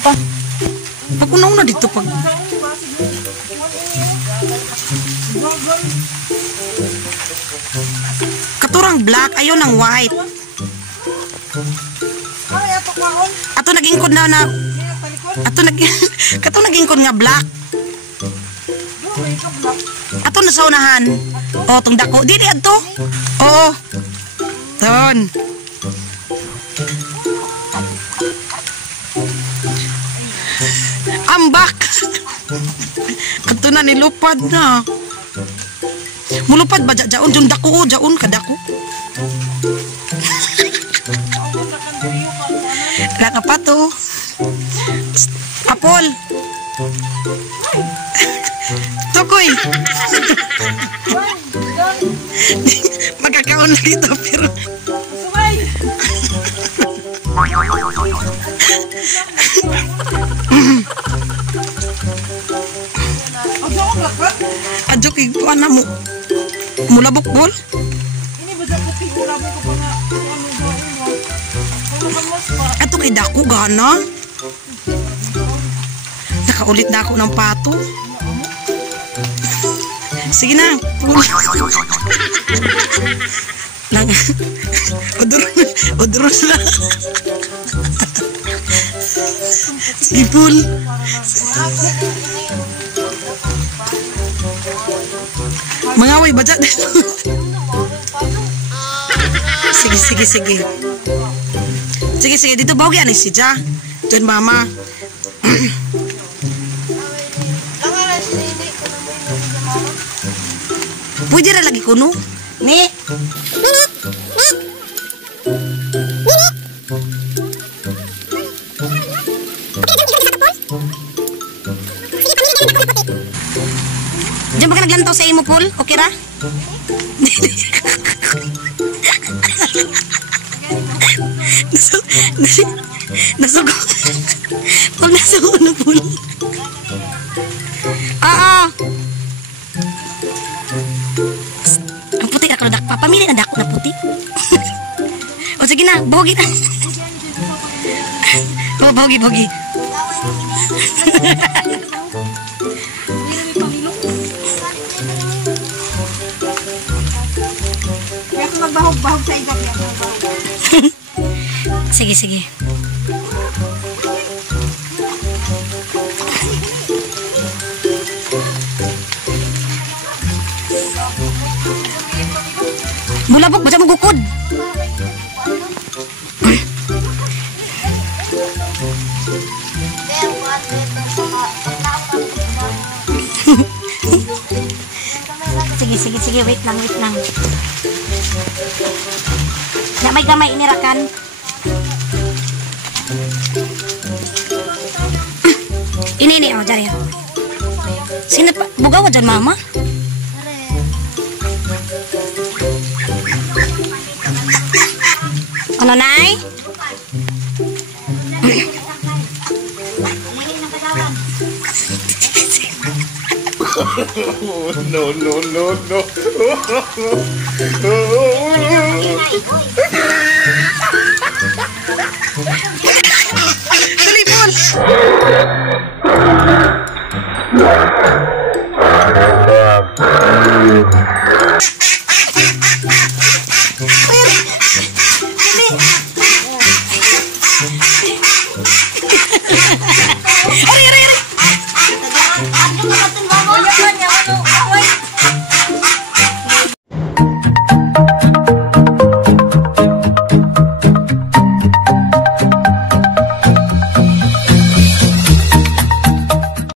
pa. Pag una-una dito pag katurang black, ayaw ng white. Ato naging kod na ato naging kod nga black. Ato na sa unahan. Oh, tong dako. Dili adto. Oo. Ton. Ambak. Ato na nilupad na. Mulupad ba jaon jung dako jaon kadako. Laka pa to. Apol. Tukoy. Magkakaon na dito pero adyo kay kuan na mo mulabok bol. Ato kay dako gana. Nakaulit na ako ng pato. Sige na. Odros na. Sige, Pul. Mangaway ba dyan? Sige. Sige. Dito ba huwag yan si Ja? Diyan, mama. Pwede na lagi kuno. Ni. Diyan ba ka naglantaw sa imo, Pul? Okay ra? Nasugo. Pul, nasugo na, Pul. Ang puti ako na dakpa. Pamili na dako na puti. O sige na, bogi na. O, bogi. Kaya ako magbahog-bahog sa iba. Sige. Mulabok ba siya magukod? Sige, wait lang. Gamay inirakan. Ini, jari. Sino pa? Bugawa dyan, mama? Ano, Nay? No. Telepon. Ari.